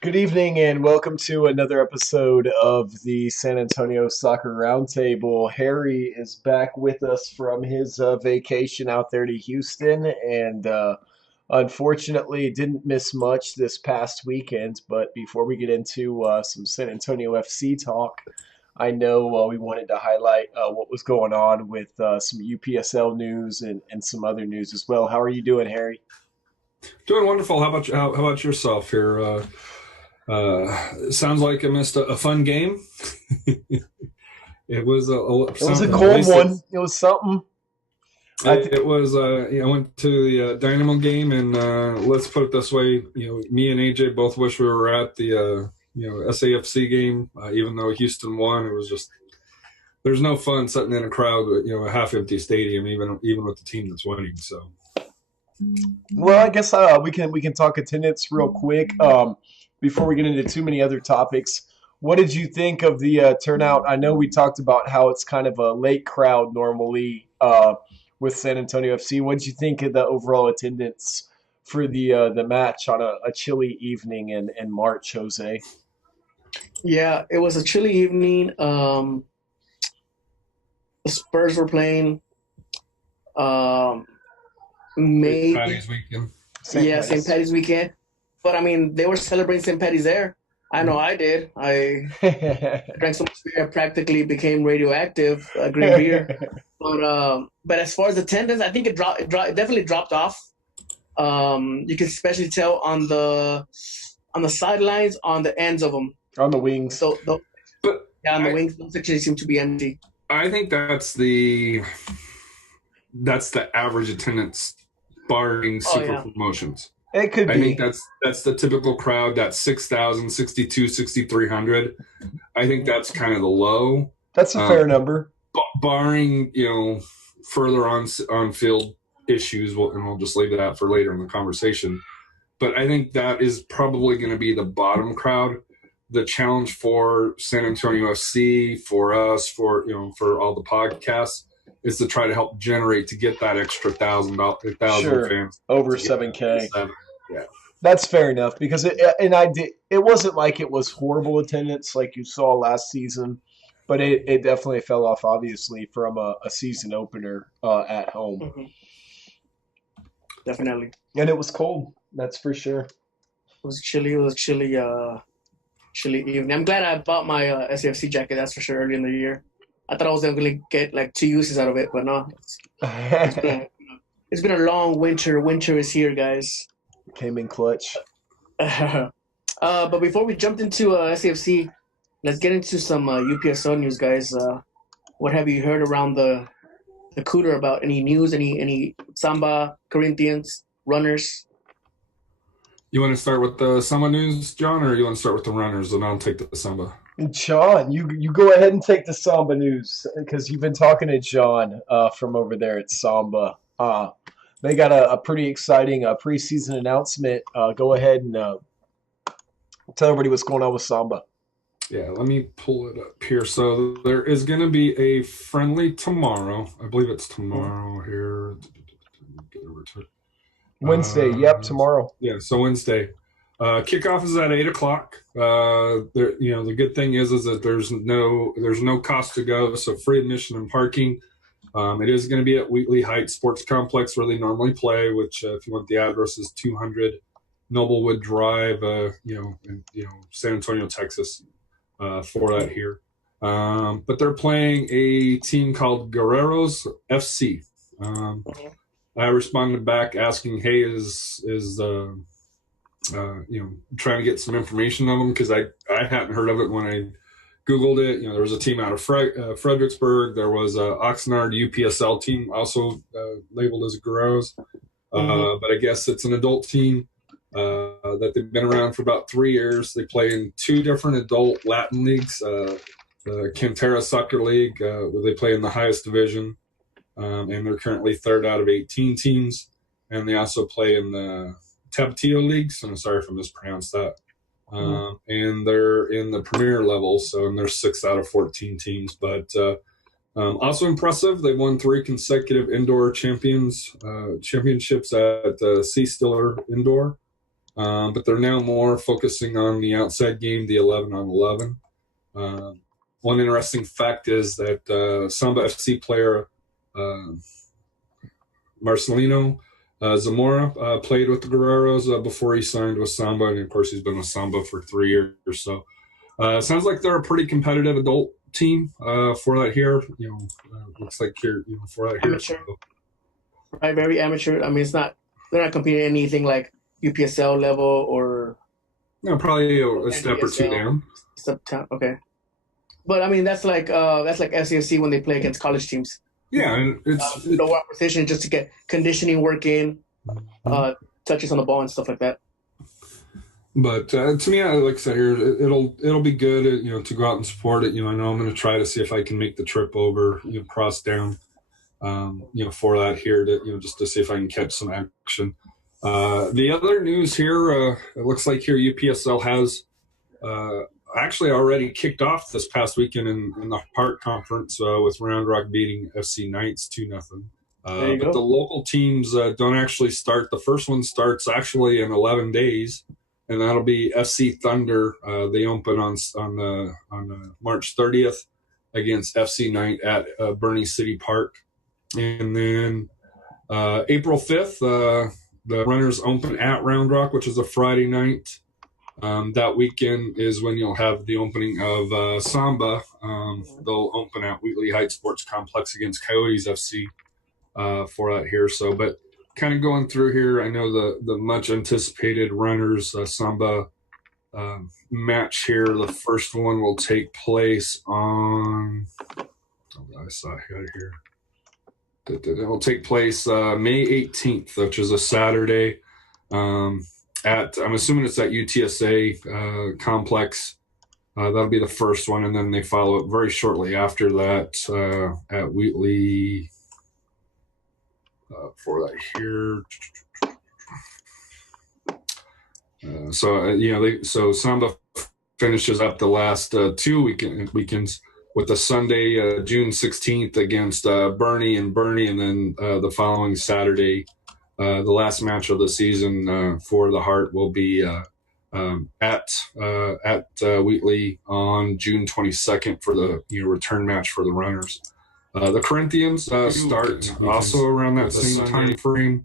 Good evening and welcome to another episode of the San Antonio Soccer Roundtable. Harry is back with us from his vacation out there to Houston and unfortunately didn't miss much this past weekend. But before we get into some San Antonio FC talk, I know we wanted to highlight what was going on with some UPSL news and some other news as well. How are you doing, Harry? Doing wonderful. How about yourself here? Sounds like I missed a fun game. It was It was a something. At cold least one. It was something. I th- it was. I went to the Dynamo game, and let's put it this way: me and AJ both wish we were at the SAFC game. Even though Houston won, it was just there's no fun sitting in a crowd with a half empty stadium, even with the team that's winning. So. Well, I guess we can talk attendance real quick before we get into too many other topics. What did you think of the turnout? I know we talked about how it's kind of a late crowd normally with San Antonio FC. What did you think of the overall attendance for the match on a chilly evening in March, Jose? Yeah, it was a chilly evening. The Spurs were playing. Um, St. maybe, Patty's weekend. St. yeah, St. Patty's. Patty's weekend. But I mean, they were celebrating St. Patty's there. I know I did. I drank so much beer, I practically became radioactive. Green beer. But as far as attendance, I think it definitely dropped off. You can especially tell on the sidelines, on the ends of them. On the wings. So But yeah, on the I, wings, those sections seem to be empty. I think that's the average attendance, barring Oh super yeah. promotions. It could I think be. that's the typical crowd. That's 6,000, 62, 6,300. I think that's kind of the low, That's a um, fair number. barring further on field issues. And we'll just leave that for later in the conversation. But I think that is probably going to be the bottom crowd. The challenge for San Antonio FC, for us, for all the podcasts, is to try to help generate to get that extra thousand Sure. fans Over to get that 7K. 7. Yeah, That's fair enough because it wasn't like it was horrible attendance like you saw last season, but it definitely fell off obviously from a season opener at home, Hmm. Definitely. and it was cold. That's for sure. It was chilly. It was chilly evening. I'm glad I bought my SAFC jacket. That's for sure. Early in the year, I thought I was going to get like two uses out of it, but no. It's been a, it's been a long winter. Winter is here, guys. Came in clutch. But before we jumped into SAFC, let's get into some UPSO news, guys. What have you heard around the cooler about? Any news? Any Samba Corinthians runners? you want to start with the Samba news, John, or you want to start with the runners, and I'll take the Samba. John, you go ahead and take the Samba news because you've been talking to John from over there at Samba. They got a pretty exciting preseason announcement. Go ahead and tell everybody what's going on with Samba. Yeah, let me pull it up here. So there is going to be a friendly tomorrow. I believe it's tomorrow here. Get over to it. Wednesday. Yep, Uh, tomorrow. yeah, so Wednesday. Kickoff is at 8 o'clock. The good thing is that there's no cost to go, so free admission and parking. It is going to be at Wheatley Heights Sports Complex where they normally play, which if you want the address is 200 Noblewood Drive, San Antonio, Texas, for that here. But they're playing a team called Guerreros FC. I responded back asking, "Hey, is trying to get some information of them because I hadn't heard of it when I Googled it. There was a team out of Fredericksburg. There was a Oxnard UPSL team also labeled as Guerreros. Mm-hmm. But I guess it's an adult team that they've been around for about 3 years. They play in two different adult Latin leagues. The Cantera Soccer League, where they play in the highest division, and they're currently third out of 18 teams. And they also play in the Tapatio League, so I'm sorry if I mispronounced that. And they're in the premier level, and they're 6 out of 14 teams. But also impressive, they won 3 consecutive indoor championships at C. Stiller Indoor. but they're now more focusing on the outside game, the 11-on-11. One interesting fact is that Samba FC player Marcelino Zamora played with the Guerreros before he signed with Samba, and of course he's been with Samba for 3 years or so. It sounds like they're a pretty competitive adult team for that here. Looks like here for that Amateur. here. So. Right, very amateur. I mean, they're not competing at anything like UPSL level or No, probably a step or two down. Okay, but I mean that's like FCFC when they play against college teams. Yeah, and it's lower position just to get conditioning work in, touches on the ball and stuff like that. But to me, like I said here, it'll be good, to go out and support it. I know I'm going to try to see if I can make the trip over, cross down, for that here to, just to see if I can catch some action. The other news here, it looks like here UPSL has actually already kicked off this past weekend in the Heart Conference with Round Rock beating FC Knights 2-0. But the local teams don't actually start. The first one starts actually in 11 days. And that'll be FC Thunder. They open on March 30th against FC Knight at Bernie City Park. And then April 5th, the runners open at Round Rock, which is a Friday night. That weekend is when you'll have the opening of Samba. They'll open at Wheatley Heights Sports Complex against Coyotes FC for that here. So, but kind of going through here, I know the much anticipated runners Samba match here. The first one will take place on. I saw it here. It will take place May 18th, which is a Saturday. I'm assuming it's at UTSA complex. That'll be the first one, and then they follow up very shortly after that at Wheatley. For that here. So Samba finishes up the last 2 weekends with the Sunday, June 16th against Bernie, and then the following Saturday, the last match of the season for the Heart will be at Wheatley on June 22nd for the return match for the runners. The Corinthians start also around that same time frame.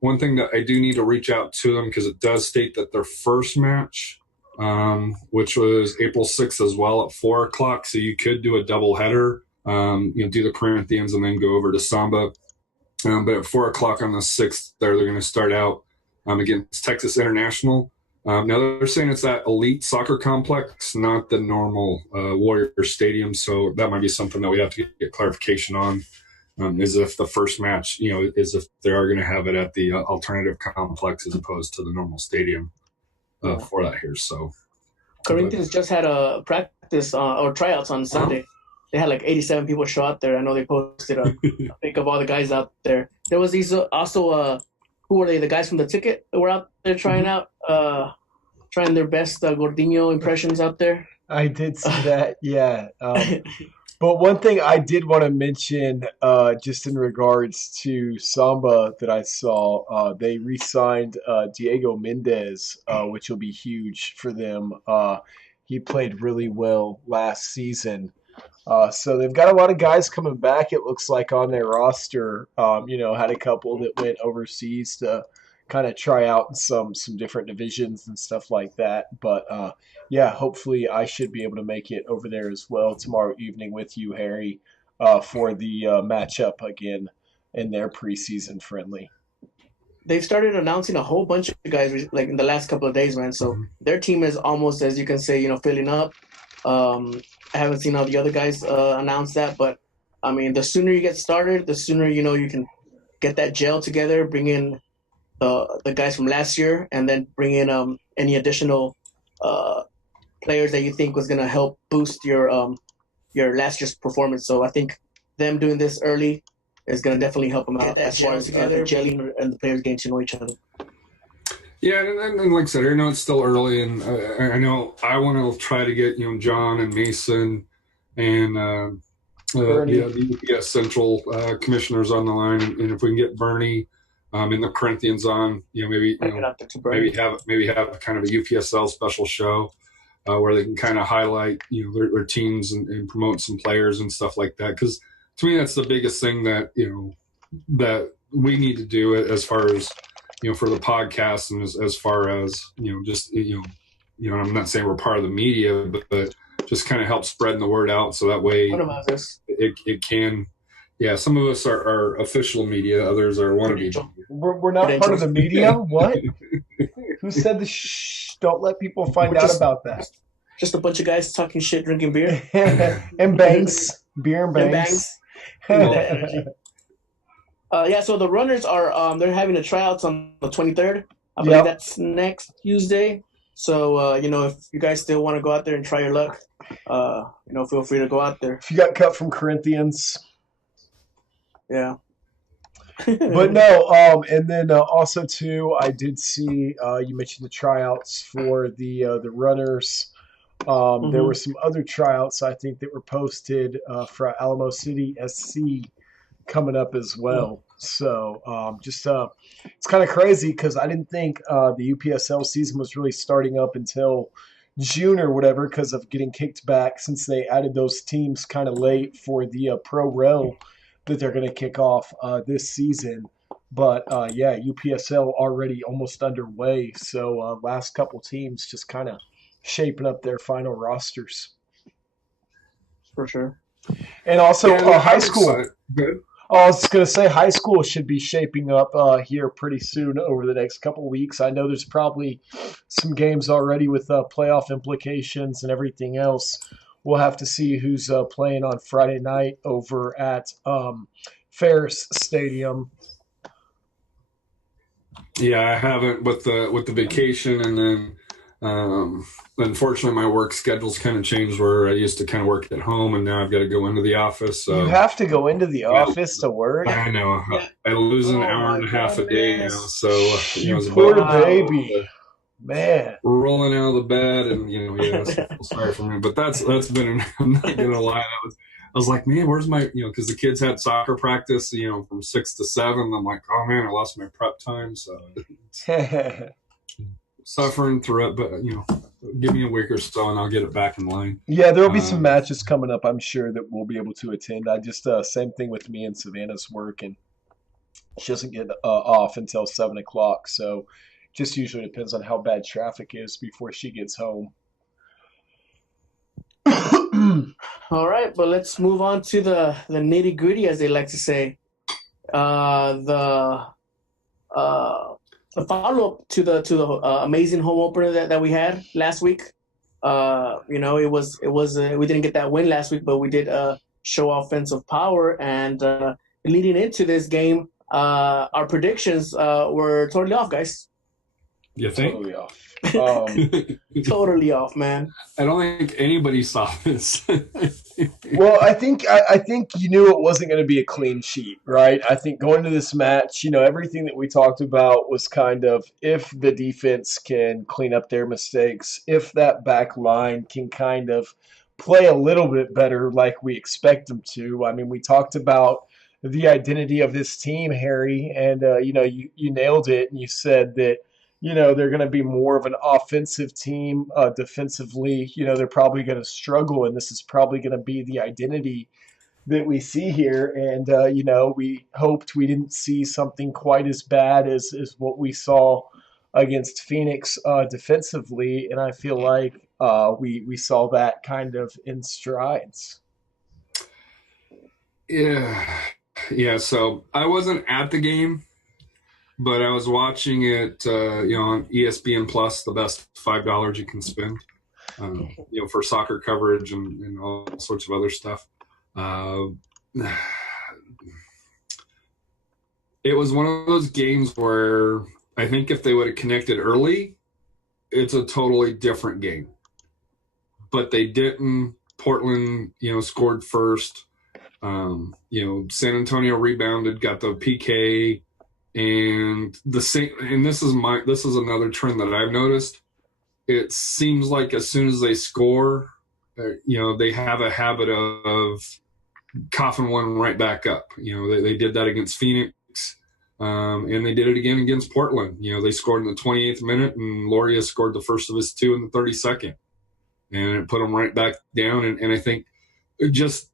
One thing that I do need to reach out to them, because it does state that their first match, which was April 6th as well at 4 o'clock, so you could do a double header, do the Corinthians and then go over to Samba. But at 4 o'clock on the 6th, they're going to start out against Texas International. Now they're saying it's that elite soccer complex, not the normal Warrior Stadium. So that might be something that we have to get clarification on. Is if the first match, is if they are going to have it at the alternative complex as opposed to the normal stadium for that here. So Corinthians just had a practice or tryouts on Sunday. They had like 87 people show out there. I know they posted a pic of all the guys out there. There was these also who were they? The guys from the ticket that were out there trying out, trying their best Gordinho impressions out there. I did see that, yeah. But one thing I did want to mention, just in regards to Samba that I saw, they re-signed Diego Mendez, which will be huge for them. He played really well last season. So they've got a lot of guys coming back, it looks like, on their roster. Had a couple that went overseas to kind of try out in some different divisions and stuff like that. But yeah, hopefully I should be able to make it over there as well tomorrow evening with you, Harry, for the matchup again in their preseason friendly. They've started announcing a whole bunch of guys like in the last couple of days, man. So their team is almost, as you can say, filling up. I haven't seen all the other guys announce that, but I mean, the sooner you get started, the sooner you can get that gel together, bring in the guys from last year, and then bring in any additional players that you think was going to help boost your last year's performance. So I think them doing this early is going to definitely help them out as far as the gelling and the players getting to know each other. Yeah, and like I said, I know it's still early, and I know I want to try to get John and Mason and the UPS Central commissioners on the line, and if we can get Bernie in the Corinthians on, maybe maybe have kind of a UPSL special show where they can kind of highlight their teams and promote some players and stuff like that. Because to me, that's the biggest thing that that we need to do as far as for the podcast, and as far as just I'm not saying we're part of the media, but just kind of help spreading the word out, so that way it can. Yeah, some of us are official media, others are wannabe media. We're not part of the media? What? Who said don't let people find out about that? Just a bunch of guys talking shit, drinking beer. And bangs. Beer and bangs. Yeah, so the runners are they're having a tryouts on the 23rd. I believe that's next Tuesday. So, if you guys still want to go out there and try your luck, feel free to go out there. If you got cut from Corinthians. Yeah. But no, and then also too, I did see you mentioned the tryouts for the runners. There were some other tryouts I think that were posted for Alamo City SC coming up as well. So it's kind of crazy because I didn't think the UPSL season was really starting up until June or whatever because of getting kicked back, since they added those teams kind of late for the Pro Rel that they're going to kick off this season. But UPSL already almost underway. So last couple teams just kind of shaping up their final rosters. For sure. And also high school. Good. I was going to say high school should be shaping up here pretty soon over the next couple of weeks. I know there's probably some games already with playoff implications and everything else. We'll have to see who's playing on Friday night over at Ferris Stadium. Yeah, I haven't with the vacation, and then unfortunately my work schedule's kind of changed where I used to kind of work at home, and now I've got to go into the office. So. You have to go into the office to work? I know. I lose an hour and a half a day now. So you poor baby. Man, rolling out of the bed, and sorry for me, but that's been. I'm not gonna lie, I was like, man, where's my because the kids had soccer practice, from 6 to 7. I'm like, oh man, I lost my prep time, so suffering through it. But give me a week or so, and I'll get it back in line. Yeah, there will be some matches coming up, I'm sure, that we'll be able to attend. I just same thing with me and Savannah's work, and she doesn't get off until 7:00, so. Just usually depends on how bad traffic is before she gets home. All right, but let's move on to the nitty gritty, as they like to say. The follow up to the amazing home opener that we had last week. It was we didn't get that win last week, but we did show offensive power. And leading into this game, our predictions were totally off, guys. You think? Totally off. Totally off, man. I don't think anybody saw this. Well, I think you knew it wasn't going to be a clean sheet, right? I think going into this match, everything that we talked about was kind of if the defense can clean up their mistakes, if that back line can kind of play a little bit better like we expect them to. I mean, we talked about the identity of this team, Harry, and you nailed it, and you said that they're going to be more of an offensive team. Defensively, they're probably going to struggle, and this is probably going to be the identity that we see here. And, we hoped we didn't see something quite as bad as what we saw against Phoenix defensively, and I feel like we saw that kind of in strides. Yeah, so I wasn't at the game. But I was watching it, on ESPN Plus, the best $5 you can spend, for soccer coverage and all sorts of other stuff. It was one of those games where I think if they would have connected early, it's a totally different game. But they didn't. Portland, scored first. San Antonio rebounded, got the PK. And this is another trend that I've noticed. It seems like as soon as they score, they have a habit of coughing one right back up. They did that against Phoenix. And they did it again against Portland. They scored in the 28th minute, and Loria scored the first of his two in the 32nd, and it put them right back down. And I think just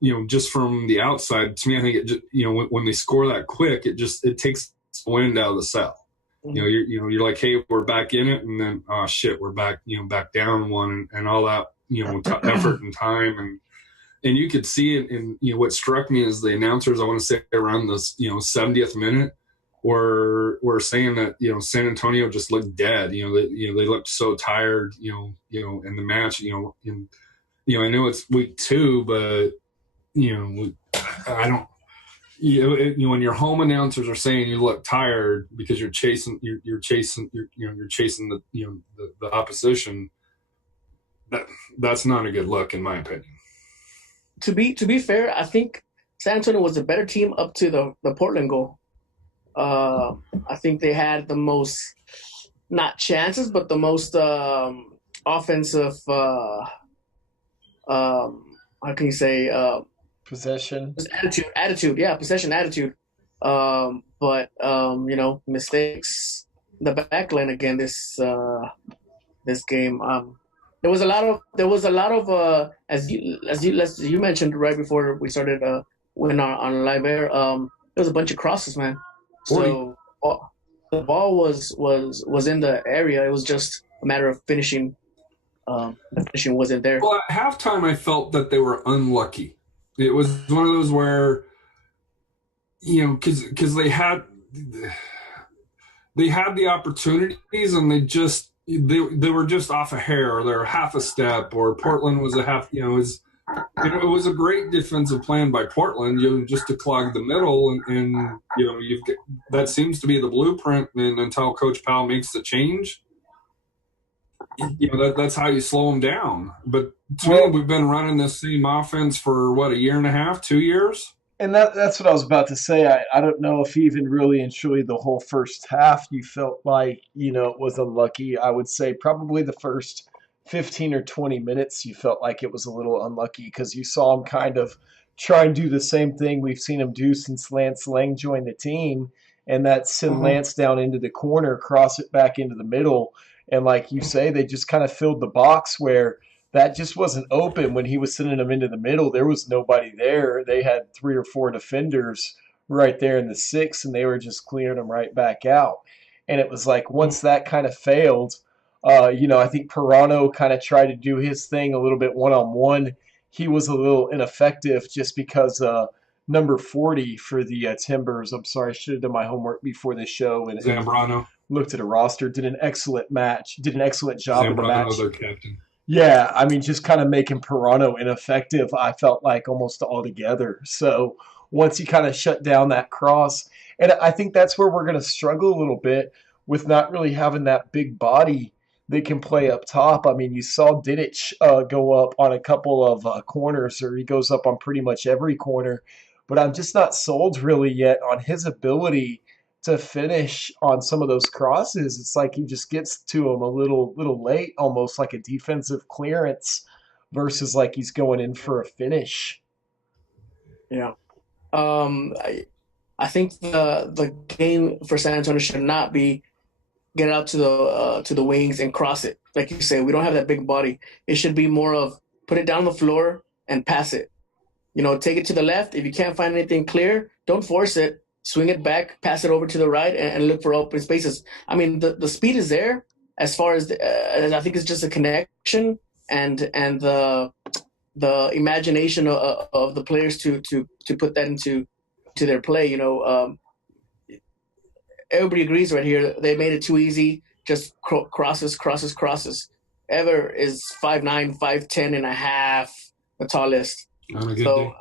from the outside, to me, I think it just, when they score that quick, it takes wind out of the sail. You're like, hey, we're back in it, and then oh shit, we're back down one, and all that effort and time, and you could see it. And what struck me is the announcers, I want to say around this 70th minute, were saying that San Antonio just looked dead. They looked so tired. In the match. I know it's week 2, but I don't. When your home announcers are saying you look tired because you're chasing the the opposition, that's not a good look in my opinion. To be fair, I think San Antonio was a better team up to the Portland goal. I think they had the most, not chances, but the most offensive. How can you say? Possession. Attitude. Yeah, possession attitude. But mistakes. The back line again. This game. There was a lot of as you mentioned right before we started went on live air. There was a bunch of crosses, man. 40. So the ball was in the area. It was just a matter of finishing. The finishing wasn't there. Well, at halftime, I felt that they were unlucky. It was one of those where, because they had the opportunities, and they were just off a hair, or they were half a step, or Portland was a half. It was a great defensive plan by Portland, just to clog the middle, and that seems to be the blueprint. And until Coach Powell makes the change, that's how you slow them down. But to me, we've been running this same offense for a year and a half, 2 years. And that's what I was about to say. I don't know if even really and truly the whole first half you felt like, it was unlucky. I would say probably the first 15 or 20 minutes you felt like it was a little unlucky, because you saw him kind of try and do the same thing we've seen him do since Lance Lang joined the team, and that's send Lance down into the corner, cross it back into the middle. And like you say, they just kind of filled the box where that just wasn't open when he was sending them into the middle. There was nobody there. They had 3 or 4 defenders right there in the 6, and they were just clearing them right back out. And it was like once that kind of failed, I think Pirano kind of tried to do his thing a little bit one-on-one. He was a little ineffective just because number 40 for the Timbers, I'm sorry, I should have done my homework before the show. And Zambrano. Looked at a roster, did an excellent job in the match. Their captain. Yeah, I mean, just kind of making Pirano ineffective, I felt like almost altogether. So once he kind of shut down that cross, and I think that's where we're going to struggle a little bit with not really having that big body that can play up top. I mean, you saw Didic go up on a couple of corners, or he goes up on pretty much every corner, but I'm just not sold really yet on his ability to finish on some of those crosses. It's like he just gets to them a little late, almost like a defensive clearance versus like he's going in for a finish. Yeah. I think the game for San Antonio should not be get out to the wings and cross it. Like you say, we don't have that big body. It should be more of put it down on the floor and pass it. Take it to the left. If you can't find anything clear, don't force it. Swing it back, pass it over to the right, and look for open spaces. I mean, the speed is there as far as I think it's just a connection and the imagination of the players to put that into their play. Everybody agrees right here. They made it too easy. Just crosses. Ever is 5'9", 5'10 and a half, the tallest. On a good day.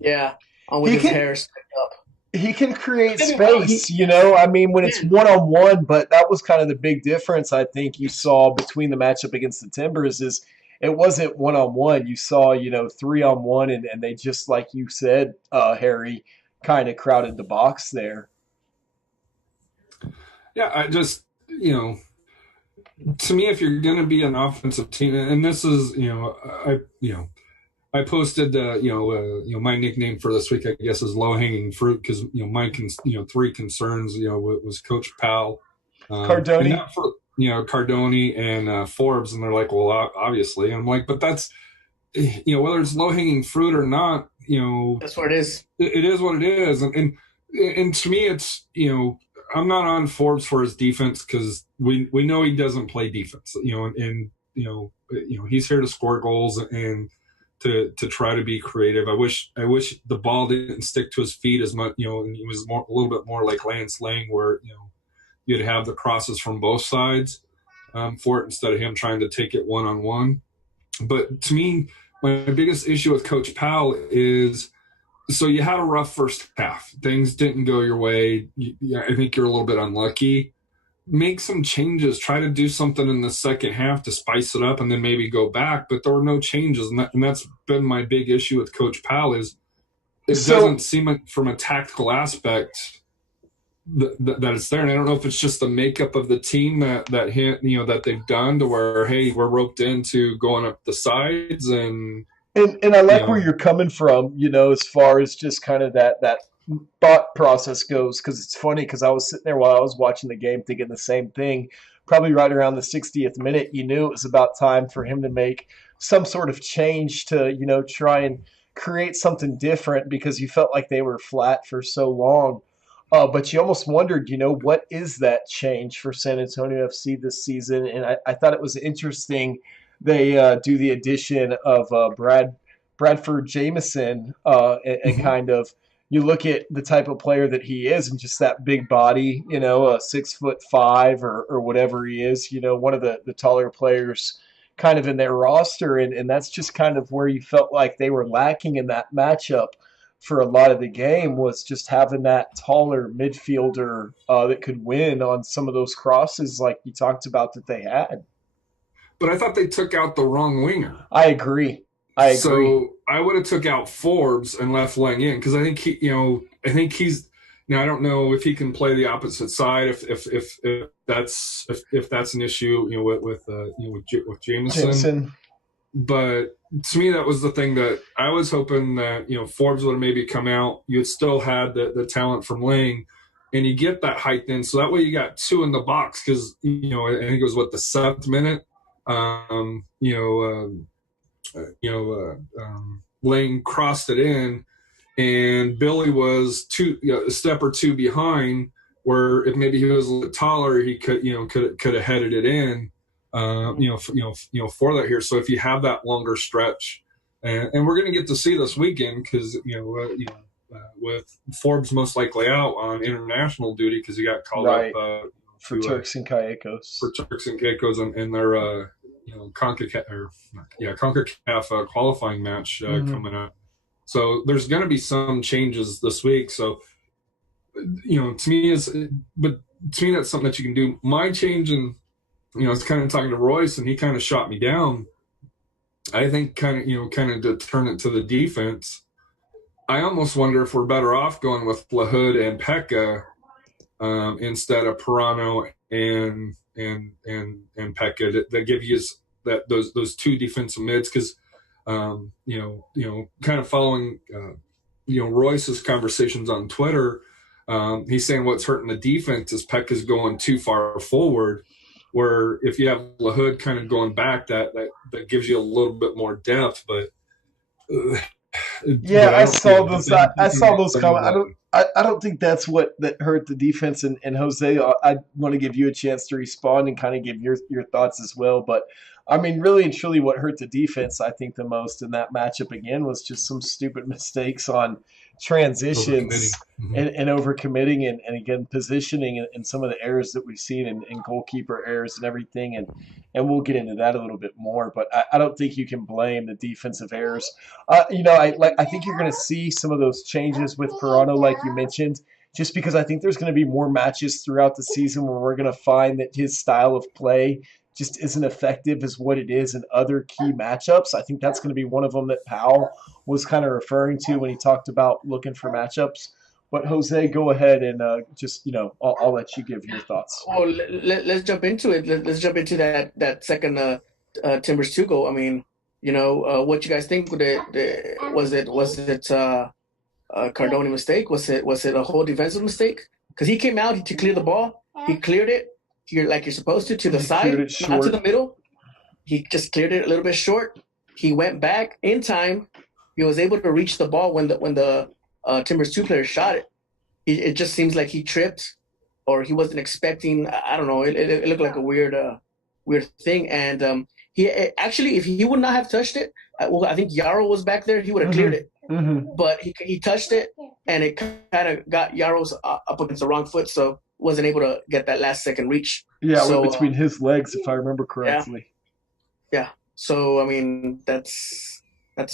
Yeah, with his hair straight up. He can create space, I mean, when it's one-on-one, but that was kind of the big difference I think you saw between the matchup against the Timbers is it wasn't one-on-one. You saw, 3-on-1, and they just, like you said, Harry, kind of crowded the box there. Yeah, I just, to me, if you're going to be an offensive team, and this is, I posted, my nickname for this week, I guess, is low hanging fruit because my three concerns, was Coach Powell, and Cardoni. not for Cardoni and Forbes, and they're like, well, obviously, and I'm like, but that's whether it's low hanging fruit or not, That's what it is. it is what it is, and to me, it's I'm not on Forbes for his defense because we know he doesn't play defense, and he's here to score goals and to try to be creative. I wish the ball didn't stick to his feet as much, and he was a little bit more like Lance Lang, where you'd have the crosses from both sides for it instead of him trying to take it one on one. But to me, my biggest issue with Coach Powell is, so you had a rough first half. Things didn't go your way. I think you're a little bit unlucky. Make some changes. Try to do something in the second half to spice it up and then maybe go back. But there were no changes. And that's been my big issue with Coach Powell is it doesn't seem from a tactical aspect that it's there. And I don't know if it's just the makeup of the team that they've done to where, hey, we're roped into going up the sides and I like where you're coming from, as far as just kind of that thought process goes, because it's funny because I was sitting there while I was watching the game thinking the same thing. Probably right around the 60th minute, you knew it was about time for him to make some sort of change to, try and create something different because you felt like they were flat for so long. But you almost wondered, what is that change for San Antonio FC this season? And I thought it was interesting they do the addition of Bradford Jameson and kind of you look at the type of player that he is and just that big body, a 6'5" or whatever he is, one of the taller players kind of in their roster. And that's just kind of where you felt like they were lacking in that matchup for a lot of the game was just having that taller midfielder that could win on some of those crosses like you talked about that they had. But I thought they took out the wrong winger. I agree. So I would have took out Forbes and left Lang in because I think he's now. I don't know if he can play the opposite side if that's an issue with Jameson. But to me, that was the thing that I was hoping that Forbes would have maybe come out. You had still had the talent from Lang, and you get that height in, so that way you got two in the box because I think it was the 7th minute. Lang crossed it in, and Billy was a step or two behind. Where if maybe he was a little taller, he could have headed it in. For that here. So if you have that longer stretch, and we're going to get to see this weekend because with Forbes most likely out on international duty because he got called up for Turks and Caicos. In their CONCACAF qualifying match coming up. So there's going to be some changes this week. So to me that's something that you can do. My change in it's kind of talking to Royce, and he kind of shot me down. I think kind of to turn it to the defense. I almost wonder if we're better off going with Lahoud and Pekka instead of Pirano and Pekka that give you those two defensive mids because kind of following Royce's conversations on Twitter. He's saying what's hurting the defense is Pekka's going too far forward. Where if you have Lahoud kind of going back, that gives you a little bit more depth. But I saw those comments. I don't think that's what that hurt the defense. And Jose, I want to give you a chance to respond and kind of give your thoughts as well. But I mean, really and truly, what hurt the defense, I think, the most in that matchup again was just some stupid mistakes on transitions and overcommitting and again positioning and some of the errors that we've seen in goalkeeper errors and everything and we'll get into that a little bit more, but I don't think you can blame the defensive errors. I think you're going to see some of those changes with Pirano like you mentioned, just because I think there's going to be more matches throughout the season where we're going to find that his style of play just isn't effective as what it is in other key matchups. I think that's going to be one of them that Powell was kind of referring to when he talked about looking for matchups. But Jose, go ahead and I'll let you give your thoughts. Well, let's jump into it. Let's jump into that second Timbers 2 goal. I mean, What you guys think? Was it a Cardone mistake? Was it a whole defensive mistake? Because he came out to clear the ball, he cleared it here like you're supposed to the He cleared side, it not to short. the middle. He just cleared it a little bit short. He went back in time. He was able to reach the ball when the Timbers 2 player shot it. It just seems like he tripped, or he wasn't expecting. I don't know. It looked like a weird thing. And actually, if he would not have touched it, I think Yarrow was back there. He would have cleared it. But he touched it, and it kind of got Yarrow's up against the wrong foot, so wasn't able to get that last second reach. Yeah, it So went between his legs, if I remember correctly. yeah. So I mean, that's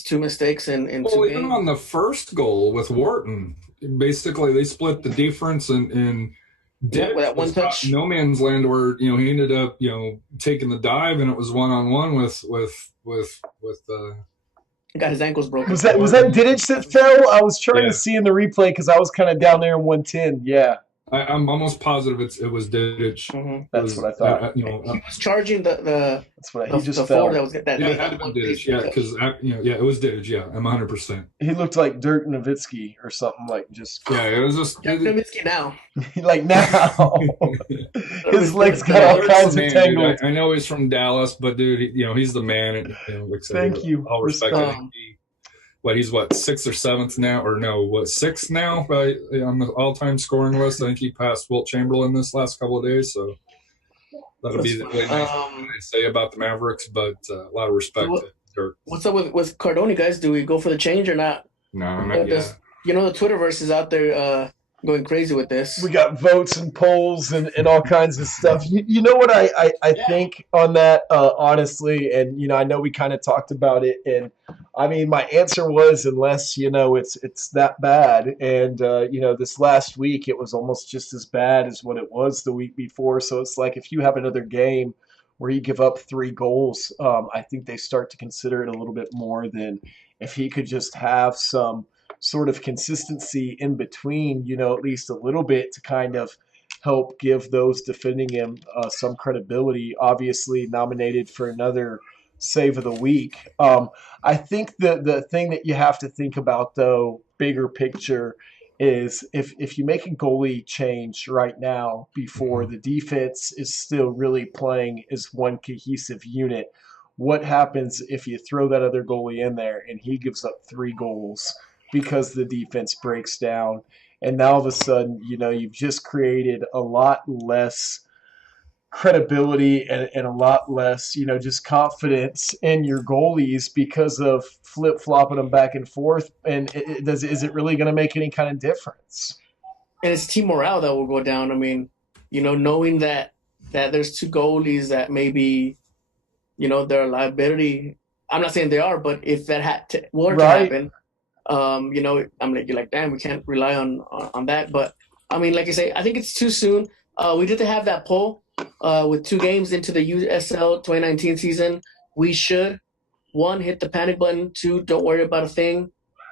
two mistakes in Well, two even games. on the first goal with Wharton, basically they split the difference and Yeah, with that one touch. no man's land where he ended up taking the dive, and it was 1-on-1 with Got his ankles broken. Was that Didic that fell? I was trying to see in the replay because I was kind of down there in 110. Yeah. I'm almost positive it was Didic. Mm-hmm. That's what I thought. He was charging the that's what he just the fell. That was that. Yeah, it had to be Didic. Yeah, because it was Didic. Yeah, I'm 100%. He looked like Dirk Nowitzki or something, like just. Yeah, it was just Dirk Nowitzki now. Like now, his legs got all kinds of tangled. I know he's from Dallas, but dude, he's the man. Thank you. All respect. He's 6th or 7th now, or no, 6th now on the all-time scoring list. I think he passed Wilt Chamberlain this last couple of days, so that'll be really nice to say about the Mavericks. But a lot of respect to Dirk. What's up with Cardone, guys? Do we go for the change or not? No, not yet. The Twitterverse is out there going crazy with this. We got votes and polls and all kinds of stuff. You know what I think on that, honestly, and I know we kind of talked about it, and I mean my answer was unless it's that bad, and this last week it was almost just as bad as what it was the week before. So it's like if you have another game where you give up 3 goals, I think they start to consider it a little bit more than if he could just have some sort of consistency in between, at least a little bit to kind of help give those defending him some credibility. Obviously nominated for another save of the week. I think the thing that you have to think about, though, bigger picture, is if you make a goalie change right now before the defense is still really playing as one cohesive unit, what happens if you throw that other goalie in there and he gives up 3 goals because the defense breaks down? And now all of a sudden, you've just created a lot less credibility and a lot less, just confidence in your goalies because of flip-flopping them back and forth. And is it really going to make any kind of difference? And it's team morale that will go down. I mean, knowing that there's 2 goalies that maybe, they're a liability. I'm not saying they are, but if that were to happen, you're like, damn, we can't rely on that. But I mean, like I say, I think it's too soon. We did have that poll with 2 games into the USL 2019 season. We should, 1, hit the panic button, 2, don't worry about a thing,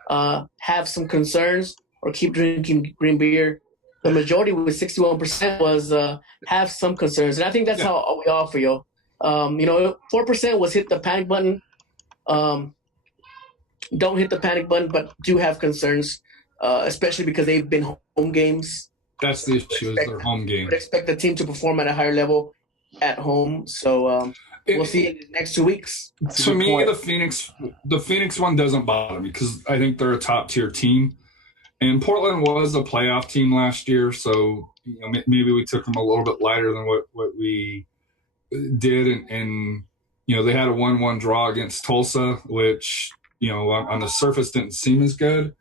have some concerns, or keep drinking green beer. The majority with 61% was have some concerns, and I think that's how we all feel. 4% was hit the panic button. Don't hit the panic button, but do have concerns, especially because they've been home games. That's the issue, is their home game. Would expect the team to perform at a higher level at home. So we'll see in the next 2 weeks. To me, the Phoenix one doesn't bother me because I think they're a top-tier team. And Portland was a playoff team last year, so maybe we took them a little bit lighter than what we did. And they had a 1-1 draw against Tulsa, which – on the surface didn't seem as good.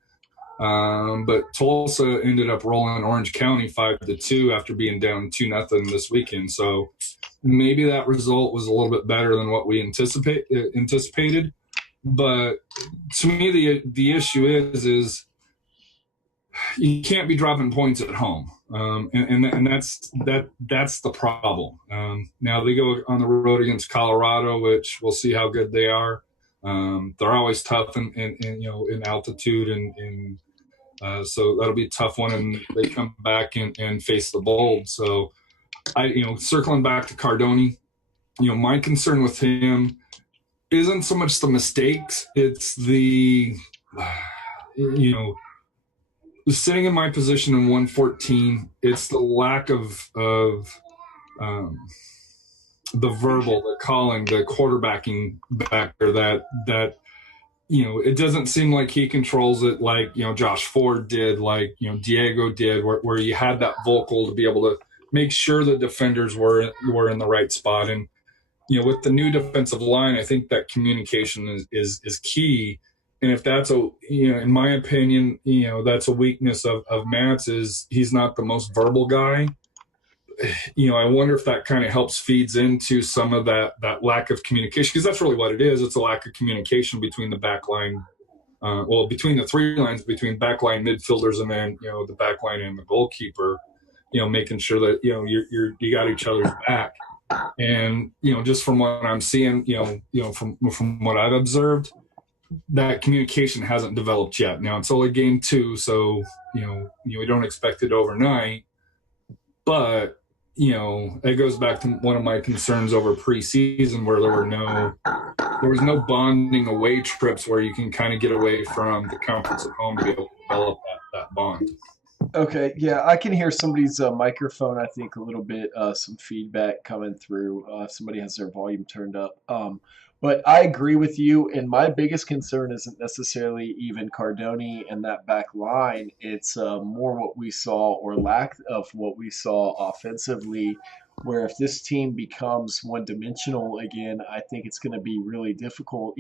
But Tulsa ended up rolling Orange County 5-2 after being down 2-0 this weekend. So maybe that result was a little bit better than what we anticipated. But to me, the issue is you can't be dropping points at home. And that's the problem. Now they go on the road against Colorado, which we'll see how good they are. They're always tough in altitude, and so that'll be a tough one. And they come back and face the Bold. So circling back to Cardone, my concern with him isn't so much the mistakes, it's the, you know, sitting in my position in 114, it's the lack of um, the verbal, the calling, the quarterbacking back there that it doesn't seem like he controls it like Josh Ford did, like Diego did, where you had that vocal to be able to make sure the defenders were in the right spot. And with the new defensive line, I think that communication is key. And if that's in my opinion, that's a weakness of Matt's, is he's not the most verbal guy. I wonder if that kind of helps feeds into some of that lack of communication, because that's really what it is. It's a lack of communication between the back line, between the three lines, between backline midfielders and then the back line and the goalkeeper. Making sure that you got each other's back. And just from what I'm seeing, from what I've observed, that communication hasn't developed yet. Now it's only game 2, so we don't expect it overnight. But it goes back to one of my concerns over preseason, where there was no bonding away trips where you can kind of get away from the comforts of home to be able to develop that bond. Okay, yeah, I can hear somebody's microphone, I think, a little bit, some feedback coming through. Somebody has their volume turned up. But I agree with you, and my biggest concern isn't necessarily even Cardoni and that back line. It's more what we saw, or lack of what we saw offensively, where if this team becomes one-dimensional again, I think it's going to be really difficult.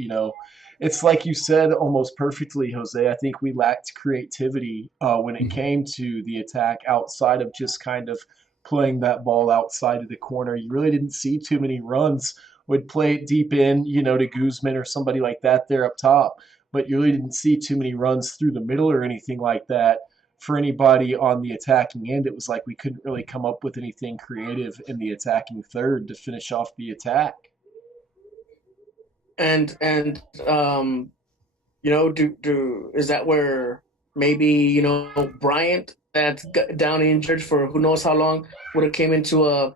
It's like you said almost perfectly, Jose. I think we lacked creativity when it came to the attack, outside of just kind of playing that ball outside of the corner. You really didn't see too many runs. Would play it deep in, to Guzman or somebody like that there up top. But you really didn't see too many runs through the middle or anything like that for anybody on the attacking end. It was like we couldn't really come up with anything creative in the attacking third to finish off the attack. And is that where maybe Bryant, that's down injured for who knows how long, would have came into a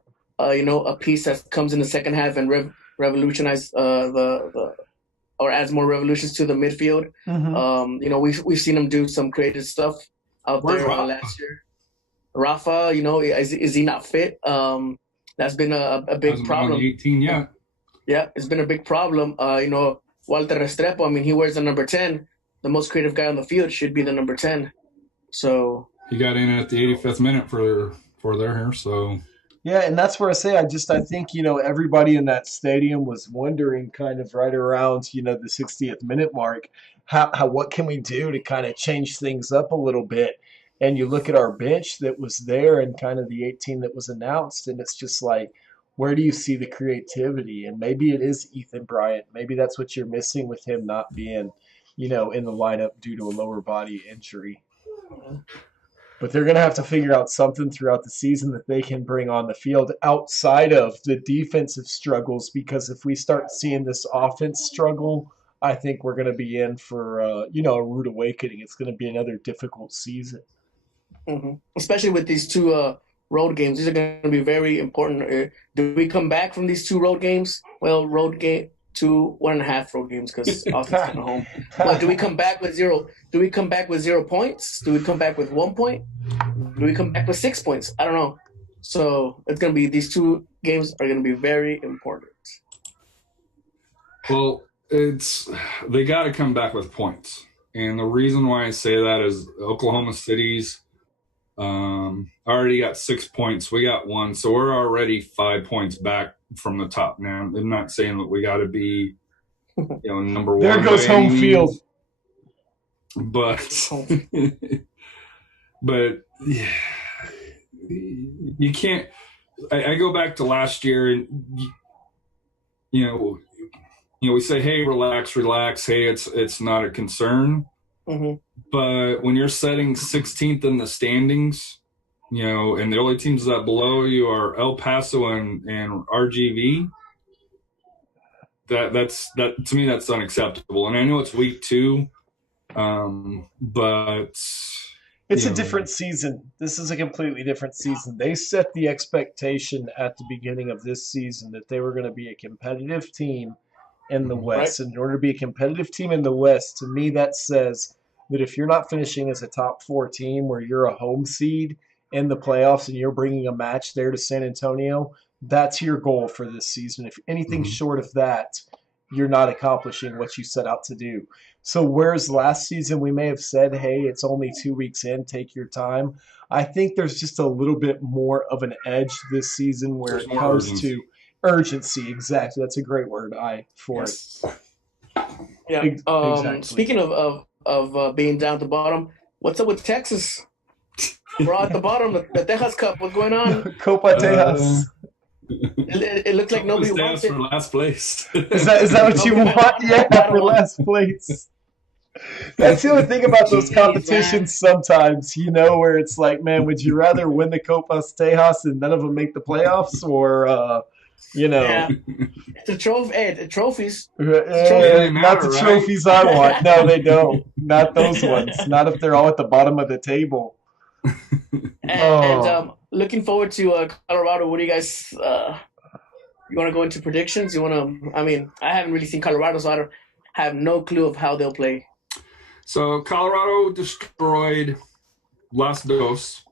piece that comes in the second half and revolutionize or adds more revolutions to the midfield. Mm-hmm. We've seen him do some creative stuff out there last year. Rafa, is he not fit? That's been a big problem. 18 yet. Yeah, it's been a big problem. Walter Restrepo, he wears the number 10. The most creative guy on the field should be the number 10. So he got in at the 85th minute for their hair. So yeah, and that's where I think everybody in that stadium was wondering, kind of right around the 60th minute mark, how what can we do to kind of change things up a little bit. And you look at our bench that was there and kind of the 18 that was announced, and it's just like, where do you see the creativity? And maybe it is Ethan Bryant. Maybe that's what you're missing with him not being, in the lineup due to a lower body injury. But they're going to have to figure out something throughout the season that they can bring on the field outside of the defensive struggles, because if we start seeing this offense struggle, I think we're going to be in for, a rude awakening. It's going to be another difficult season. Mm-hmm. Especially with these two road games. These are going to be very important. Do we come back from these 2 road games? Well, 1.5 road games, because Austin's coming home. But do we come back with 0? Do we come back with 0 points? Do we come back with 1 point? Do we come back with 6 points? I don't know. So it's going to be, these 2 games are going to be very important. Well, they got to come back with points. And the reason why I say that is Oklahoma City's already got 6 points. We got 1. So we're already 5 points back from the top now. I'm not saying that we got to be, number 1. There goes home field. But, yeah, you can't. I go back to last year, and we say, hey, relax. Hey, it's not a concern. Mm-hmm. But when you're setting 16th in the standings, and the only teams that below you are El Paso and RGV, that to me, that's unacceptable. And I know it's week 2, but it's a different season. This is a completely different season. They set the expectation at the beginning of this season that they were going to be a competitive team in the Right. West. And in order to be a competitive team in the West, to me, that says that if you're not finishing as a top 4 team where you're a home seed in the playoffs and you're bringing a match there to San Antonio, that's your goal for this season. If anything Mhm. short of that, you're not accomplishing what you set out to do. So, whereas last season we may have said, hey, it's only 2 weeks in, take your time, I think there's just a little bit more of an edge this season where There's it more comes to urgency. urgency. Exactly. That's a great word, for it. Yes. Yeah. Exactly. Speaking of being down at the bottom, what's up with Texas? We're at the bottom. The Texas Cup. What's going on? Copa Tejas. It looks like nobody wants it. for last place. Is that what you Nobody want? wants it. Yeah, I don't for want it. last place. That's the only thing about those Jeez, man. competitions sometimes, where it's like, man, would you rather win the Copa Tejas and none of them make the playoffs or, Yeah, it's a trophy. Hey, the trophies. They not matter, the right? trophies I want. No, they don't. Not those ones. Not if they're all at the bottom of the table. And Oh, looking forward to Colorado. What do you guys? You want to go into predictions? You want to? I mean, I haven't really seen Colorado, so I don't have no clue of how they'll play. So Colorado destroyed Las Dos.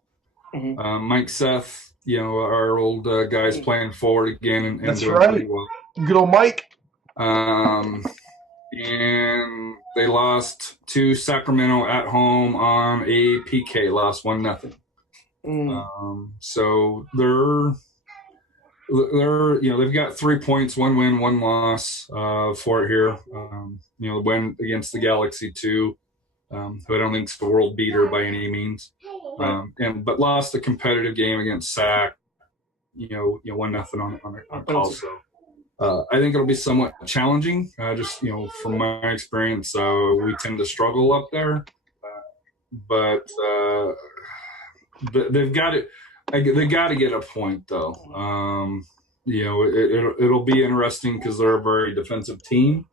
Mhm. Mike Seth, our old guy's playing forward again and that's doing right. pretty well. Good old Mike. And they lost to Sacramento at home on a PK, lost 1-0. So they're they've got 3 points, 1 win, 1 loss for it here. The win against the Galaxy 2, who I don't think is the world beater by any means, but lost a competitive game against Sac, 1-0 on a call. So I think it'll be somewhat challenging. Just from my experience, we tend to struggle up there, but they've got it. They got to get a point though. It'll be interesting because they're a very defensive team.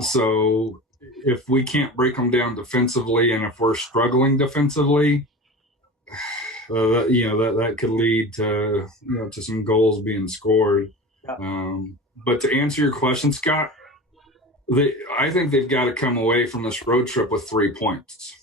So if we can't break them down defensively, and if we're struggling defensively, that could lead to to some goals being scored. But to answer your question, Scott, I think they've got to come away from this road trip with 3 points.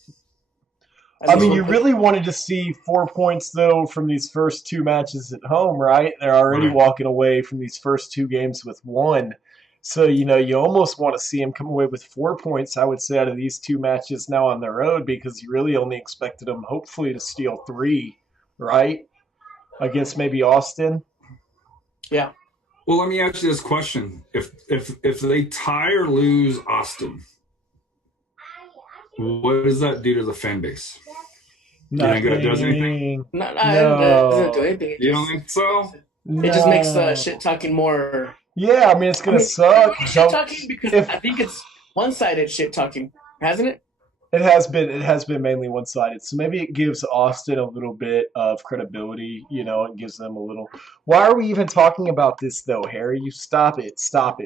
I mean, you really wanted to see 4 points, though, from these first 2 matches at home, right? They're already Right. walking away from these first 2 games with 1. So, you almost want to see them come away with 4 points, I would say, out of these 2 matches now on the road, because you really only expected them, hopefully, to steal 3, right? Against maybe Austin. Yeah. Well, let me ask you this question: If they tie or lose Austin, what does that do to the fan base? Do you think that does anything? No, it doesn't do anything. You don't think so? It just makes shit talking more. Yeah, I mean, it's going to suck. Shit talking because I think it's one-sided shit talking, hasn't it? It has been mainly one-sided. So maybe it gives Austin a little bit of credibility, and gives them a little. Why are we even talking about this though, Harry? You stop it.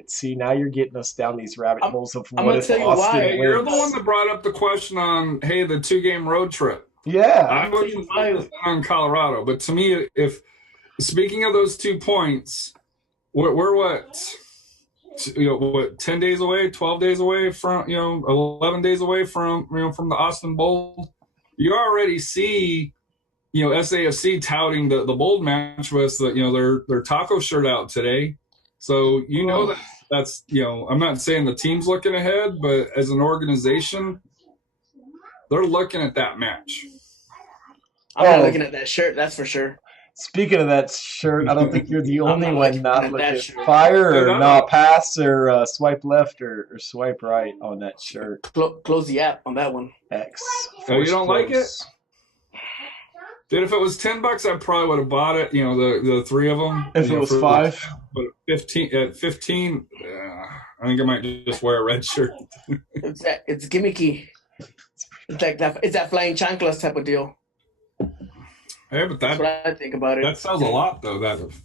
See, now you're getting us down these rabbit holes of what if Austin wins. You're the one that brought up the question on, hey, the 2-game road trip. Yeah. I wasn't focused on Colorado, but to me, if speaking of those 2 points, we're what? 10 days away, 12 days away from, 11 days away from, from the Austin Bowl. You already see, SAFC touting the Bold match with, their taco shirt out today. So, that's, I'm not saying the team's looking ahead, but as an organization, they're looking at that match. I'm not looking at that shirt, that's for sure. Speaking of that shirt, I don't think you're the only one not looking. Fire or not pass or swipe left or swipe right on that shirt. Close the app on that one. X. Oh, you don't like it? Dude, if it was $10, I probably would have bought it. The 3 of them. If it was 5, but 15, I think I might just wear a red shirt. It's gimmicky. It's like that. It's that flying chanclas type of deal. Yeah, but that's what I think about it. That sells a lot, though.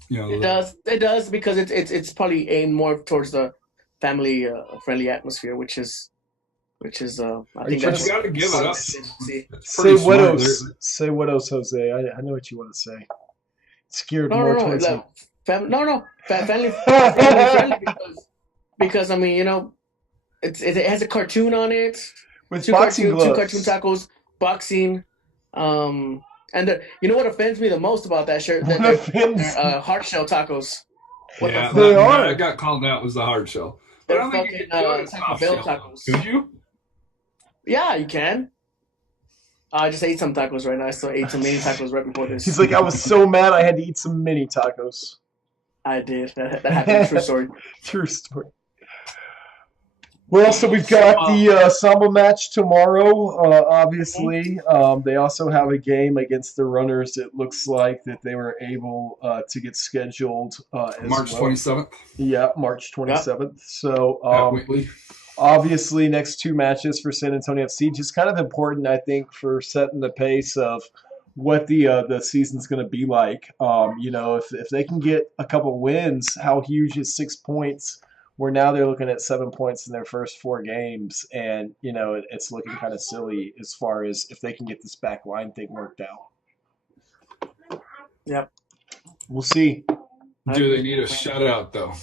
It does because it's probably aimed more towards the family friendly atmosphere, which is I think that's you got to give it up. Say what else? Say what else, Jose? I know what you want to say. It's geared more towards. family friendly because I mean, it has a cartoon on it, With boxing two cartoon gloves. tacos, boxing, and you know what offends me the most about that shirt? What They're offends? hard shell tacos. What the Yeah, They fuck? that are. got called out was the hard shell. But I They're don't think you fucking could do it as Taco soft Bell shell though. tacos. Could you? Yeah, you can. I just ate some tacos right now. I still ate some mini tacos right before He's this. like, I was so mad I had to eat some mini tacos. I did. That happened. True story. True story. Well, so we've So, got the Samba match tomorrow, mhm. obviously. They also have a game against the Runners. It looks like that they were able to get scheduled as March well. 27th. Yeah, March Yep. 27th. So At Wheatley. obviously, next two matches for San Antonio FC, just kind of important, I think, for setting the pace of what the season's going to be like. If they can get a couple wins, how huge is 6 points? Where now they're looking at 7 points in their first four games, and it's looking kind of silly as far as if they can get this back line thing worked out. Yep. We'll see. Do they need a shutout though,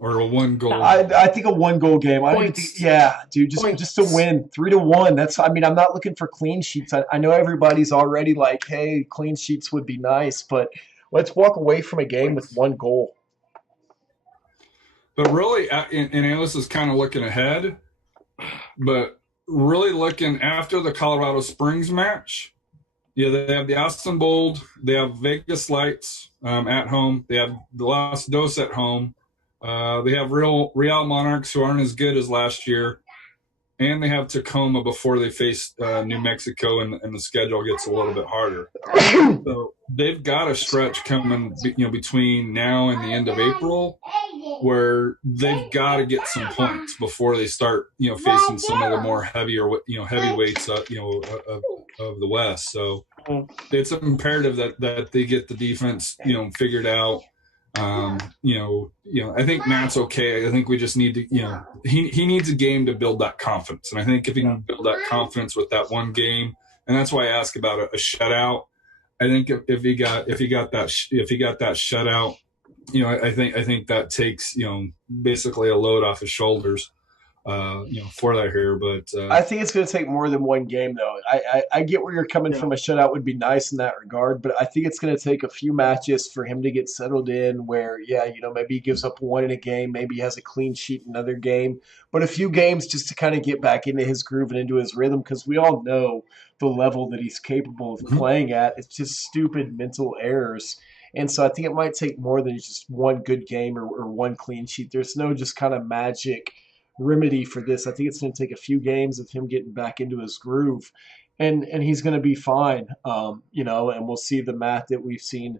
or a one goal? I think a 1 goal game. I don't even think, Points. yeah, dude, just Points. to win 3-1. I'm not looking for clean sheets. I know everybody's already like, hey, clean sheets would be nice, but let's walk away from a game with 1 goal. But really, and Alice is kind of looking ahead, but really looking after the Colorado Springs match. Yeah, they have the Austin Bold, they have Vegas Lights at home, they have the Los Dos at home, they have Real Monarchs who aren't as good as last year, and they have Tacoma before they face New Mexico, and the schedule gets a little bit harder. So they've got a stretch coming, between now and the end of April, where they've got to get some points before they start, facing some of the more heavyweights, of the West. So it's imperative that they get the defense, figured out. I think Matt's okay. I think we just need to, he needs a game to build that confidence. And I think if he can build that confidence with that one game, and that's why I ask about a shutout. I think if he got that shutout, I think that takes, basically a load off his shoulders, for that here. But I think it's going to take more than 1 game, though. I get where you're coming from. A shutout would be nice in that regard, but I think it's going to take a few matches for him to get settled in where, maybe he gives up one in a game, maybe he has a clean sheet in another game, but a few games just to kind of get back into his groove and into his rhythm, because we all know the level that he's capable of playing at. It's just stupid mental errors. And so I think it might take more than just one good game or one clean sheet. There's no just kind of magic remedy for this. I think it's going to take a few games of him getting back into his groove, and he's going to be fine. And we'll see the Matt that we've seen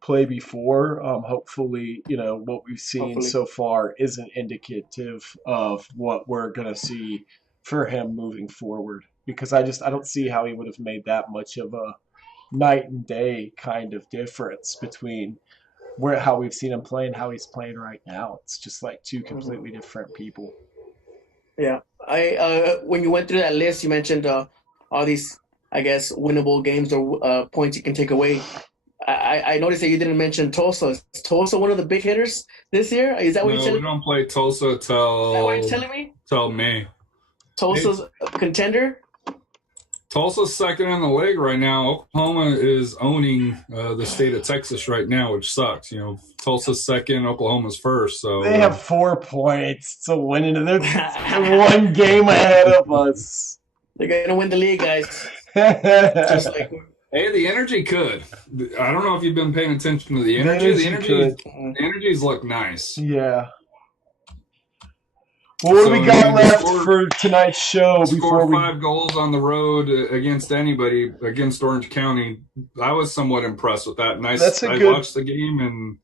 play before. Hopefully, what we've seen so far isn't indicative of what we're going to see for him moving forward, because I don't see how he would have made that much of a night and day kind of difference between how we've seen him play and how he's playing right now. It's just like two completely different people. Yeah, when you went through that list, you mentioned all these, I guess, winnable games or points you can take away. I noticed that you didn't mention Tulsa. Is Tulsa one of the big hitters this year? Is that what you're telling me? No, we don't play Tulsa till. Is that what you're telling me? Till May. Tulsa's a contender. Tulsa's second in the league right now. Oklahoma is owning the state of Texas right now, which sucks. Tulsa's second, Oklahoma's first. So they have 4 points to win into their 1 game ahead of us. They're gonna win the league, guys. Just like. Hey, the Energy could. I don't know if you've been paying attention to the Energy. The Energies look nice. Yeah. Well, what do we got left for tonight's show? Score 5 goals on the road against anybody, against Orange County. I was somewhat impressed with that. And I watched the game, and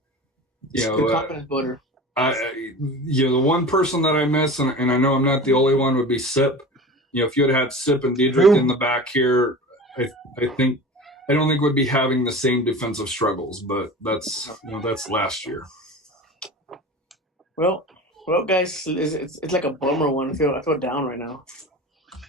good confidence builder. The one person that I miss, and I know I'm not the only one, would be Sip. If you had Sip and Diedrich in the back here, I don't think we'd be having the same defensive struggles. But that's last year. Well, guys, it's like a bummer one. I feel down right now.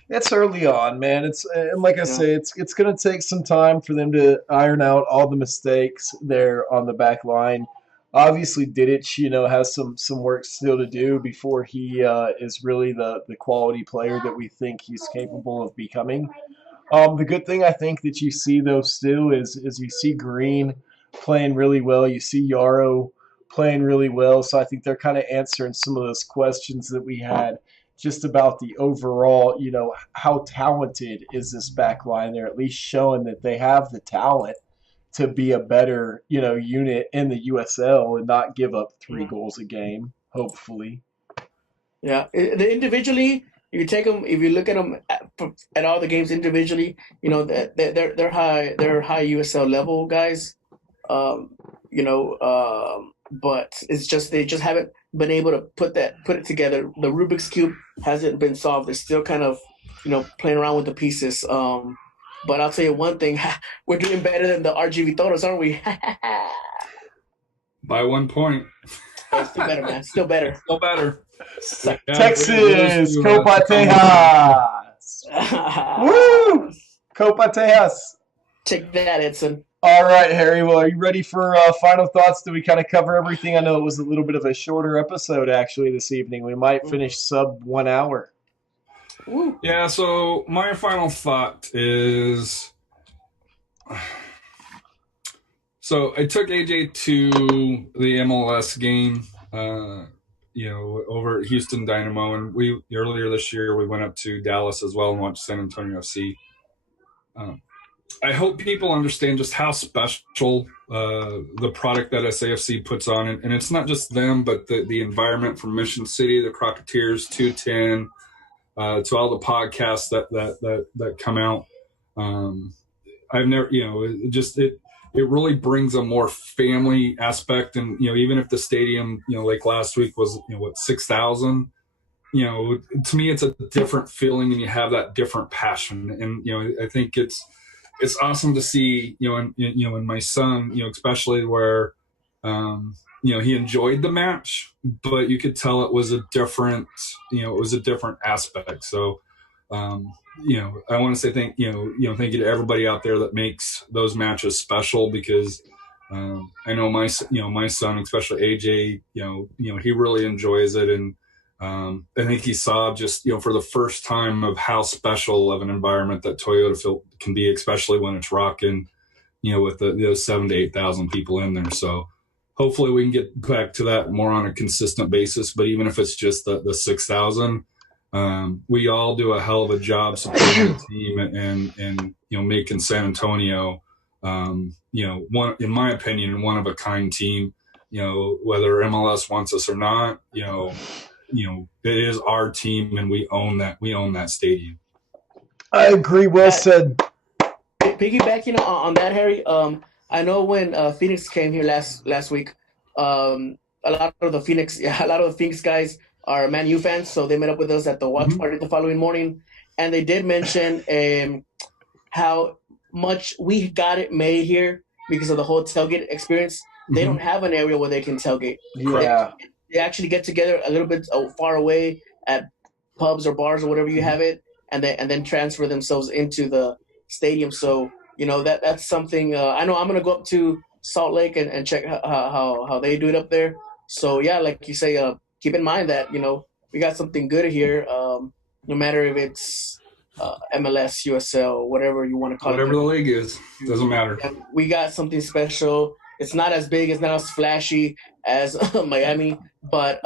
It's early on, man. And like I say, it's going to take some time for them to iron out all the mistakes there on the back line. Obviously, Didic, has some work still to do before he is really the quality player that we think he's capable of becoming. The good thing I think that you see though still is you see Green playing really well. You see Yarrow playing really well. So I think they're kind of answering some of those questions that we had just about the overall, how talented is this back line? They're at least showing that they have the talent to be a better, unit in the USL and not give up three goals a game, hopefully. Yeah, individually, you take them. If you look at them at all the games individually, they're high USL level guys. Um, but it's just they just haven't been able to put it together. The Rubik's cube hasn't been solved. They're still kind of playing around with the pieces. But I'll tell you one thing: we're doing better than the RGV Toros, aren't we? By 1 point. Still better, man. Still better. Still better. Yeah, Texas, Copa Tejas. Woo! Copa Tejas. Take that, Edson. All right, Harry. Well, are you ready for final thoughts? Did we kind of cover everything? I know it was a little bit of a shorter episode, actually, this evening. We might finish sub 1 hour. Woo. Yeah, so my final thought is... So I took AJ to the MLS game, over at Houston Dynamo, and we earlier this year we went up to Dallas as well and watched San Antonio FC. I hope people understand just how special the product that SAFC puts on, and it's not just them, but the environment from Mission City, the Crocketeers, 210, to all the podcasts that come out. I've never, it really brings a more family aspect. And, even if the stadium, like last week was, 6,000, to me, it's a different feeling and you have that different passion. And, I think it's awesome to see, in my son, especially where, he enjoyed the match, but you could tell it was a different aspect. So, I want to say thank you to everybody out there that makes those matches special, because I know my son, especially AJ, he really enjoys it, and I think he saw just for the first time of how special of an environment that Toyota can be, especially when it's rocking, with those 7,000 to 8,000 people in there. So hopefully we can get back to that more on a consistent basis. But even if it's just the 6,000. We all do a hell of a job supporting the team and making San Antonio, one, in my opinion, one of a kind team. Whether MLS wants us or not, it is our team, and we own that. We own that stadium. I agree. Well said. Piggybacking on that, Harry. I know when Phoenix came here last week, a lot of the Phoenix guys are Man U fans, so they met up with us at the watch party the following morning, and they did mention how much we got it made here because of the whole tailgate experience. They don't have an area where they can tailgate. Yeah. They actually get together a little bit far away at pubs or bars or whatever you have it, and then transfer themselves into the stadium. So that's something. I know I'm gonna go up to Salt Lake and check how they do it up there. So yeah, like you say, keep in mind that we got something good here. No matter if it's MLS, USL, whatever you want to call whatever it. Whatever the league is, doesn't matter. We got something special. It's not as big, it's not as flashy as Miami, but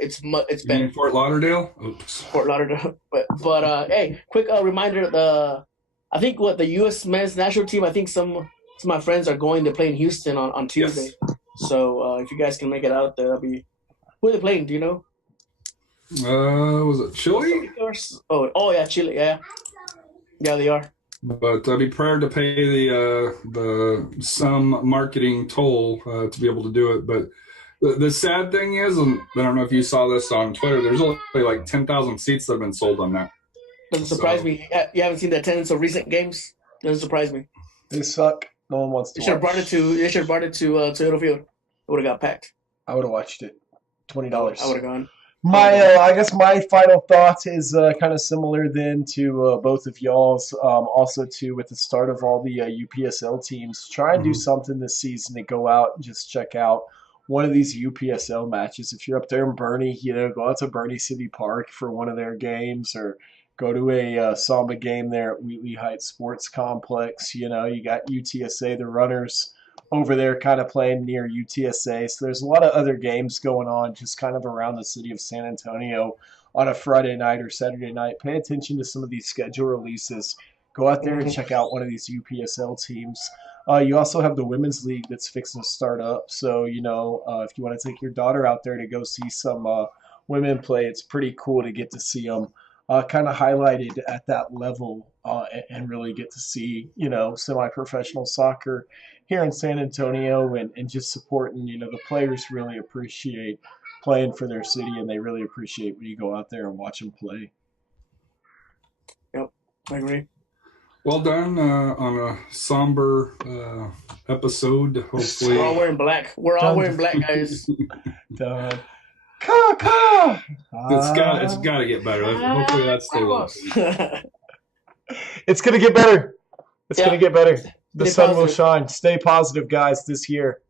it's better. Fort Lauderdale? Oops. Fort Lauderdale. But hey, quick reminder: I think the U.S. men's national team. I think some of my friends are going to play in Houston on Tuesday. Yes. So if you guys can make it out there, that'll be. Who are they playing? Do you know? Was it Chile? Oh yeah, Chile. Yeah, they are. But I'd be prepared to pay the some marketing toll to be able to do it. But the sad thing is, and I don't know if you saw this on Twitter, there's only like 10,000 seats that have been sold on that. Doesn't surprise me. You haven't seen the attendance of recent games. Doesn't surprise me. They suck. No one wants to. They should have brought it to Toyota Field. It would have got packed. I would have watched it. $20. I would have gone. I guess my final thought is kind of similar then to both of y'all's. Also, too, with the start of all the UPSL teams, try and do something this season to go out and just check out one of these UPSL matches. If you're up there in Bernie, go out to Bernie City Park for one of their games, or go to a Samba game there at Wheatley Heights Sports Complex. You got UTSA, the runners over there kind of playing near UTSA. So there's a lot of other games going on just kind of around the city of San Antonio on a Friday night or Saturday night. Pay attention to some of these schedule releases. Go out there and check out one of these UPSL teams. You also have the women's league that's fixing to start up. So, if you want to take your daughter out there to go see some women play, it's pretty cool to get to see them kind of highlighted at that level and really get to see, semi-professional soccer here in San Antonio and just supporting, the players really appreciate playing for their city, and they really appreciate when you go out there and watch them play. Yep, I agree. Well done on a somber episode. Hopefully, we're all wearing black. We're all wearing black, guys. Done. Ka. It's got to get better. Hopefully, that stays. It's gonna get better. It's gonna get better. The sun will shine. Stay positive, guys, this year.